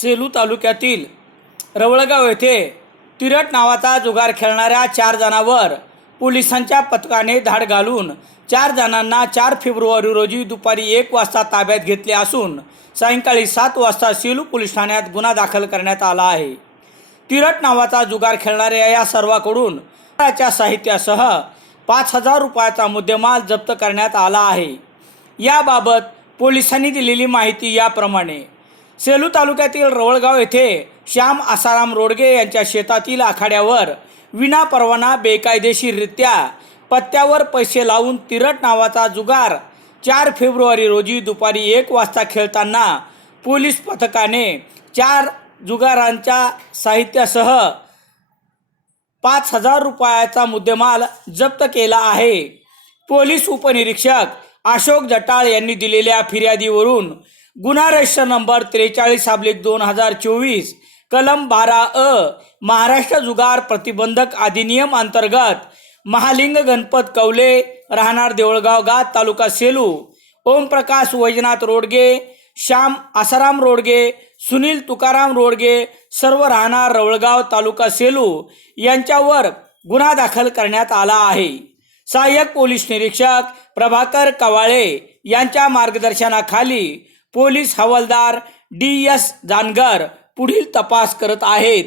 सेलू तालुक्यातील रवळगाव येथे तिरट नावाचा जुगार खेळणाऱ्या चार जणांवर पोलिसांच्या पथकाने धाड घालून चार जणांना चार फेब्रुवारी रोजी दुपारी एक वाजता ताब्यात घेतले असून सायंकाळी सात वाजता सेलू पोलीस ठाण्यात गुन्हा दाखल करण्यात आला आहे. तिरट नावाचा जुगार खेळणाऱ्या या सर्वांकडून साहित्यासह पाच हजार रुपयाचा मुद्देमाल जप्त करण्यात आला आहे. याबाबत पोलिसांनी दिलेली माहिती याप्रमाणे. सेलू तालुक्यातील रवळगाव येथे श्याम आसाराम रोडगे यांच्या शेतातील आखाड्यावर विना परवाना बेकायदेशीररित्या पत्त्यावर पैसे लावून तिरट नावाचा जुगार चार फेब्रुवारी रोजी दुपारी एक वाजता खेळताना पोलीस पथकाने चार जुगारांच्या साहित्यासह पाच हजार रुपयाचा मुद्देमाल जप्त केला आहे. पोलीस उपनिरीक्षक अशोक जटाळ यांनी दिलेल्या फिर्यादीवरून गुन्हा रजिस्टर नंबर त्रेचाळीस अब्लिक दोन हजार चोवीस कलम बारा अ महाराष्ट्र जुगार प्रतिबंधक अधिनियम अंतर्गत महालिंग गणपत कवले राहणार देवळगाव गात तालुका सेलू. ओमप्रकाश वैजनाथ रोडगे श्याम आसाराम रोडगे सुनील तुकाराम रोडगे सर्व राहणार रवळगाव तालुका सेलू यांच्यावर गुन्हा दाखल करण्यात आला आहे. सहाय्यक पोलीस निरीक्षक प्रभाकर कवाळे यांच्या मार्गदर्शनाखाली पोलीस हवालदार डी एस जानगर पुढील तपास करत आहेत.